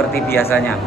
seperti biasanya.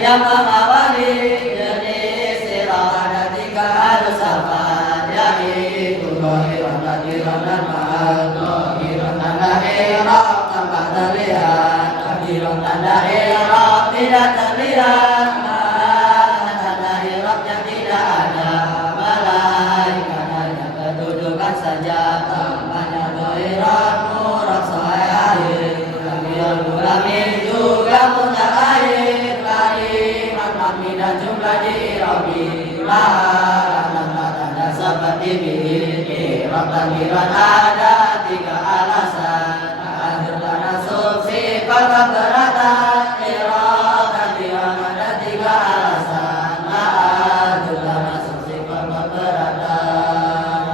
Yang mengawali jenis sirah takbiran mahal takbiran tanda ihram tanpa terlihat takbiran tanda ihram tidak terlihat tanda ihram yang tidak ada malaikat hanya kedudukan saja tanpanya doirat murah sahih takbiran ulamin juga mutar air kalimat mahmi dan jumlah diirabi tanda seperti ihram takbiran ada 3 alasan adalah nasub sifat keberatan ihram takbiran ada 3 alasan adalah nasub sifat keberatan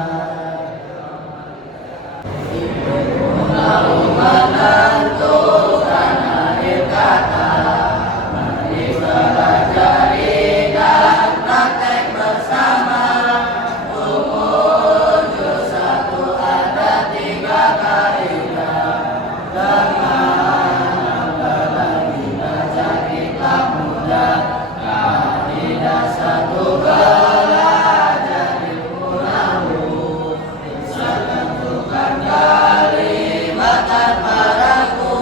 mau menentukan akhir kata mari pelajari dan praktek bersama umur juz 1 ada 3 kaidah dengan apalagi baca kitab mudah kaidah 1 belajar ilmu nahu bisa tentukan kalimat tanpa ragu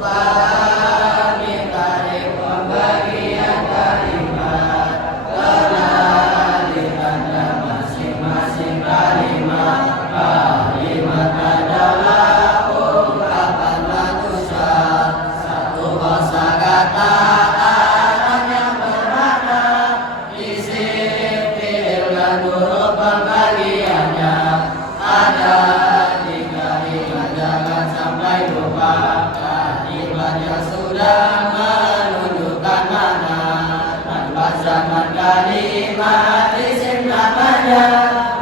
pahami tarikh pembagian kalimat kenali tanda masing-masing kalimat kalimat adalah ungkapan manusia satu kosakata Arab yang bermakna isim fi'il dan huruf pembagiannya ada 3 kalimat jangan sampai lupa kalimat yang sudah menunjukkan mana tanpa zaman kalimat isim namanya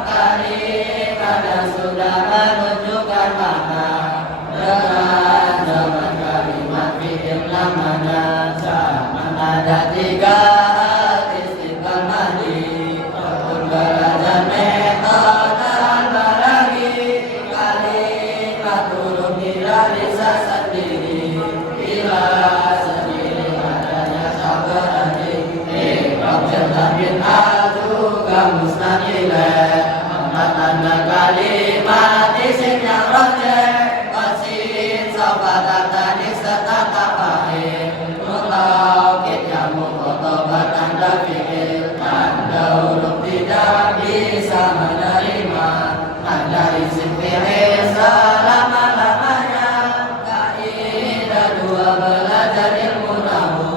kalimat yang sudah menunjukkan mana dengan zaman kalimat fi'il namanya zaman ada 3 istiqlal mahdi ataupun belajar metode al-balaghi kalimat huruf tidak bisa sendiri bila sendiri adanya tak berarti ihram cetak bid'ah juga musnad ilaih tanda kalimat isim yang rojeh qasid sahabat tadi serta tafa'il mutawakid yang mukhotobat tanda fi'il tanda huruf tidak bisa menerima tanda isim fi'il selama-lamanya kaidah 2 belajar ilmu nahu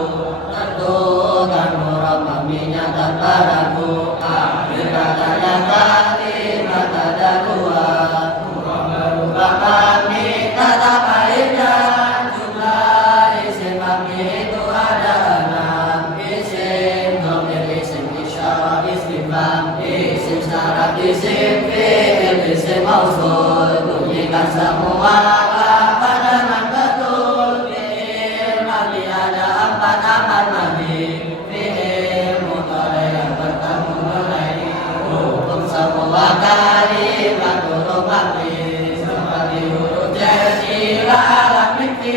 tentukan huruf mahminya tanpa ragu akhir katanya kalimat ada 2 berubah mahmi tetap akhirnya jumlah isim mahmi itu ada 6 isim dhamir isim isyarat istifham isim syarat isim fi'il isim mausul bunyikan semua lafaz dengan betul fi'il mahmi ada 4 amal mahmi fi'il mudhari yang bertemu mulai hukum semua kalimat huruf mahmi seperti huruf jazila alam mimpi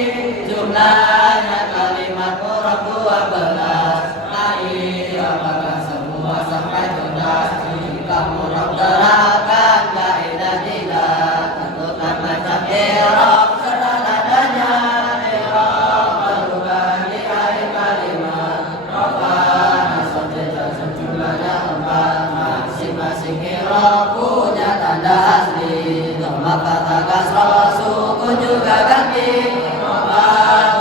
jumlahnya kalimat huruf 12 naik apakah semua sampai tuntas jika huruf terangkan kaidah tidak tentukan macam ihram serta nadanya ihram berubah di akhir kalimat rofa nasab jazm jumlahnya 4 masing-masing ihram punya tanda asli dhamma fathah kasrah sukun juga ganti rofa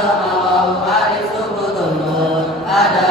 dhamma wawu alif sukun nun ada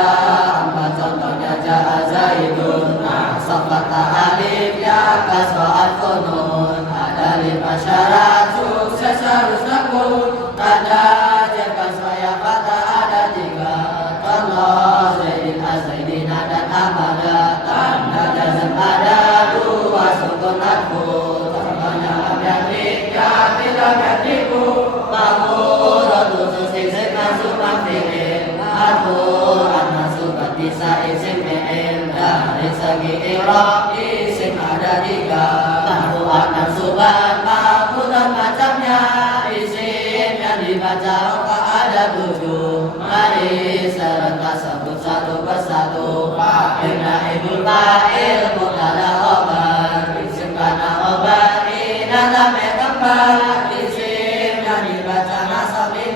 4 contohnya ja'a zaidun nasab fathah alif ya kasrah al-funun ada 5 syarat sukses harus takun tanda jem kasrah ya fathah ada 3 contoh zaidin azaidina dan amada tanda jazm ada 2 sukun adfu contohnya lam yadrik ya tidak yadriku mahmuratu isim masuk fi'il adfu an-nasub bisa isim fi'il dari segi i'rab isim ada 3 mahfu an-nasuban mahfu dan macamnya isim yang dibaca rofa ada 7 mari serta sebut satu persatu fa'il naibul fa'il mubtada khobar isim kana khobar ina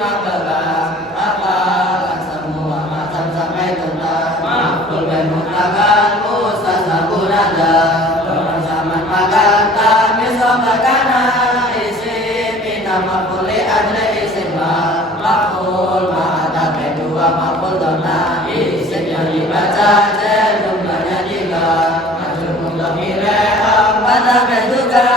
magelang, hafalkan semua macam sampai tuntas. Makbul dan mutlakan mustasabun nada. Zaman makan tamis sombakana isi minta makbul adre isim makbul ma'ata kedua makbul dona isim yang dibaca jumlahnya 3 majrur dhamire pada juga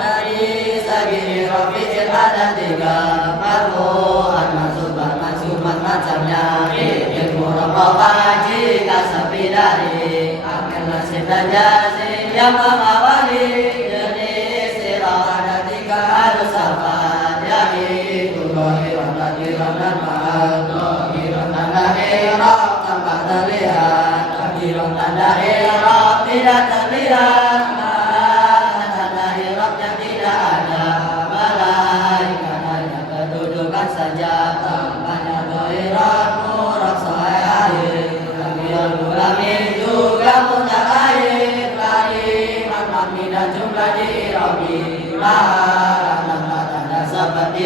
dari segi rafi'il ada 3 marfu'an mansuban macamnya ilmu murabah jika sapi dari akhir nasib dan jazim yang mengawali jenis sirah ada 3 harus hafal yaitu dhahiran takdiran dan ma'al dhahiran tanda i'rab tampak terlihat takdiran tanda i'rab tidak terlihat ma'al tanda i'rab yang tidak ada malaikat hanya kedudukan saja tambahnya dhahiran murab sahih takdiran gulamin juga muta'ayin kalimat mabni dan jumlah di'irabi tanda seperti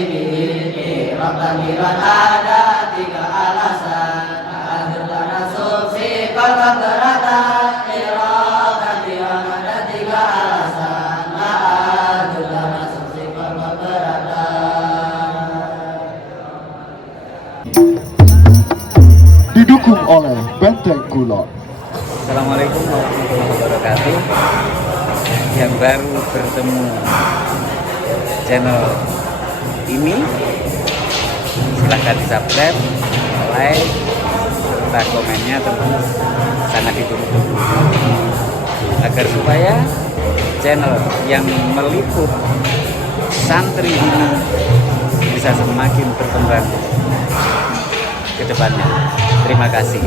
i'rab takdiran ada 3 alasan akhir tanda subsi kata beratan i'rab takdiran ada 3 alasan akhir tanda subsi kata beratan. Didukung oleh Benteng Kulon. Assalamualaikum warahmatullahi wabarakatuh. Yang baru bertemu channel ini, silahkan di subscribe, like, serta komennya tentu sangat ditunggu agar supaya channel yang meliput santri ini bisa semakin berkembang ke depannya. Terima kasih.